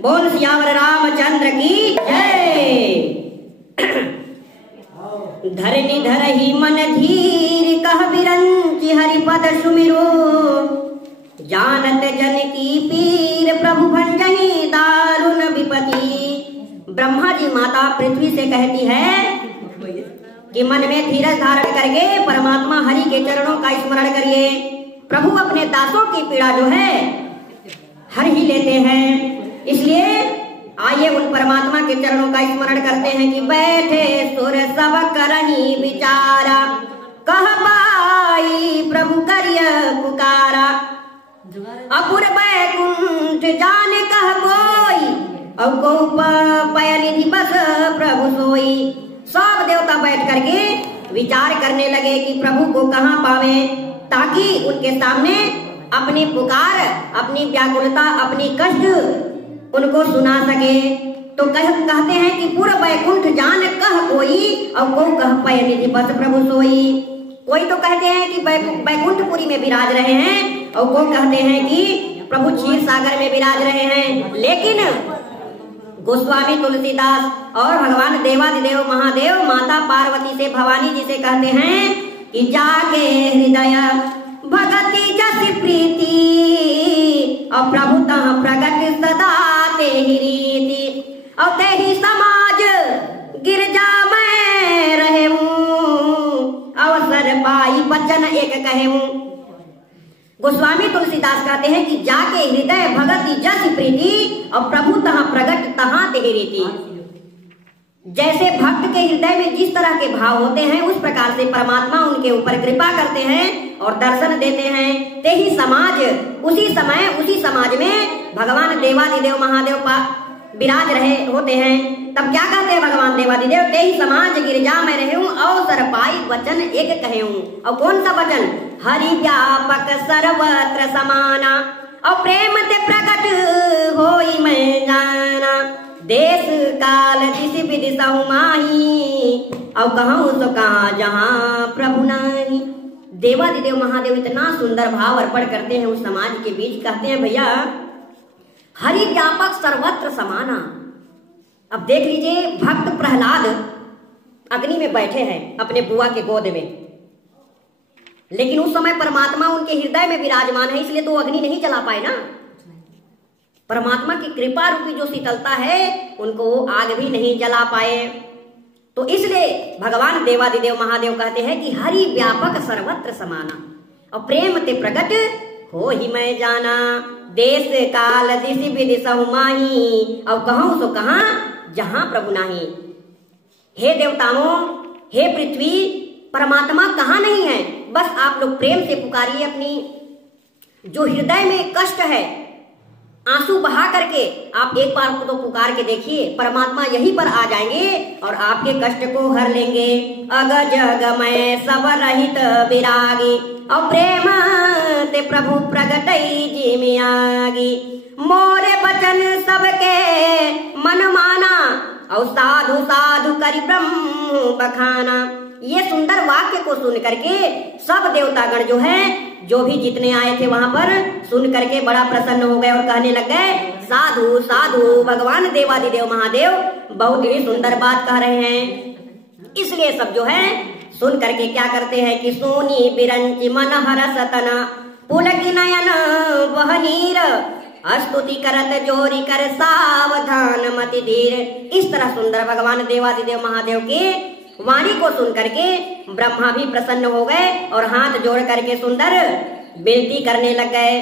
बोल सियावर रामचंद्र की जय। धरनी धरही मन धीर कह बिरंची हरिपद सुमिरो, जानत जन की पीर प्रभु भंजही दारुण विपति। ब्रह्मा जी माता पृथ्वी से कहती है कि मन में धीरज धारण करके परमात्मा हरि के चरणों का स्मरण करिए। प्रभु अपने दासों की पीड़ा जो है हर ही लेते हैं। इसलिए आइए उन परमात्मा के चरणों का स्मरण करते हैं कि बैठे सुर सब करही विचारा, कह पाई प्रभु करिय पुकारा। अपुर बैकुंठ जाने कह कोई, और को पयनिधि बस प्रभु सोई। सब देवता बैठ करके विचार करने लगे कि प्रभु को कहाँ पावे, ताकि उनके सामने अपनी पुकार, अपनी व्याकुलता, अपनी कष्ट उनको सुना सके। तो कहते हैं कि पूर्व बैकुंठ जान कह कोई, और को कह पयनिधि बस प्रभु सोई। कोई तो कहते हैं कि बैकुंठपुरी में विराज रहे हैं, और को कहते हैं कि प्रभु क्षीर सागर में विराज रहे हैं। लेकिन गोस्वामी तुलसीदास और भगवान देवादिदेव महादेव माता पार्वती से, भवानी जी से कहते हैं कि जागे हृदय भगति जस प्रीति, और प्रभु तह प्रगट सदा तेहि रीति। और तेहि समाज गिरजा में रहूं, अवसर पाई वचन एक कहूं। गोस्वामी तुलसीदास कहते हैं कि जाके हृदय भगति जस प्रीति, और प्रभु तहाँ प्रगट तहाँ तेहि रीति। जैसे भक्त के हृदय में जिस तरह के भाव होते हैं, उस प्रकार से परमात्मा उनके ऊपर कृपा करते हैं और दर्शन देते हैं। तेहि समाज, उसी समय उसी समाज में भगवान देवादिदेव महादेव विराज रहे होते हैं। तब क्या कहते हैं भगवान देवादिदेव, तेहि समाज गिरजा में रहूं, अवसर पाई वचन एक कहूं। और कौन सा वचन? हरि व्यापक सर्वत्र समाना, और प्रेम ते प्रकट होई मैं जाना। देश काल दिस विधि सहु माही, और कहूं तो कहाँ जहाँ प्रभु नाही। देवादिदेव महादेव इतना सुंदर भाव अर्पण करते हैं उस समाज के बीच। कहते हैं भैया हरि व्यापक सर्वत्र समाना। अब देख लीजिए, भक्त प्रहलाद अग्नि में बैठे हैं अपने बुआ के गोद में, लेकिन उस समय परमात्मा उनके हृदय में विराजमान है, इसलिए तो अग्नि नहीं जला पाए ना। परमात्मा की कृपा रूपी जो शीतलता है, उनको आग भी नहीं जला पाए। तो इसलिए भगवान देवादिदेव महादेव कहते हैं कि हरि व्यापक सर्वत्र समाना, और प्रेम ते प्रगट हो ही मैं जाना। देश काल दिस विधि सहु माही, और कहूं सो कहाँ जहां प्रभु नाही। हे देवताओं, हे पृथ्वी, परमात्मा कहाँ नहीं है। बस आप लोग प्रेम से पुकारिए। अपनी जो हृदय में कष्ट है, आंसू बहा करके आप एक बार को तो पुकार के देखिए, परमात्मा यहीं पर आ जाएंगे और आपके कष्ट को हर लेंगे। अग जग में सब रहित विरागी, और प्रेम ते प्रभु प्रगटई जी में आगी। मोरे बचन सबके मन माना, और साधु साधु करि ब्रह्म बखाना। ये सुंदर वाक्य को सुन करके सब देवतागण जो है, जो भी जितने आए थे वहां पर, सुन करके बड़ा प्रसन्न हो गए और कहने लग गए साधु साधु, भगवान देवादिदेव महादेव बहुत ही सुंदर बात कह रहे हैं। इसलिए सब जो है सुन करके क्या करते हैं कि सोनी बिरंची मन हरस तना, पुलकी नयन वह नीर, स्तुति करत जोरी कर सावधान मति धीर। इस तरह सुंदर भगवान देवादिदेव महादेव के वाणी को सुन करके ब्रह्मा भी प्रसन्न हो गए और हाथ जोड़ करके सुंदर विनती करने लग गए।